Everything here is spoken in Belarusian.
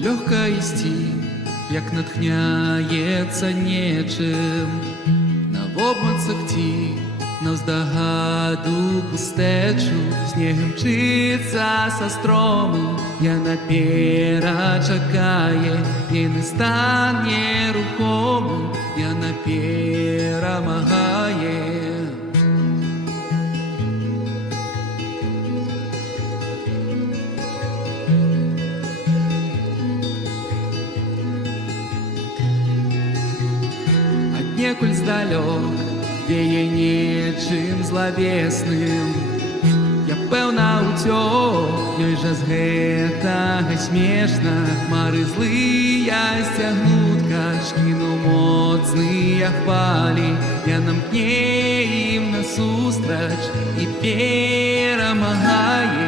лёгка ісці, як натхняецца нечым, навобмацак ці наўздагаду пустэчу, снегам мчыцца са стромы, яна перачакае, ейны стан нерухомы, яна перамагае. Аднекуль здалёк вее нечым злавесным, я пэўна ўцёк, ёй жа з гэтага смешна. Хмары злыя сцягнуць качкіну моцныя хвалі, яна мкне ім насустрач і перамагае.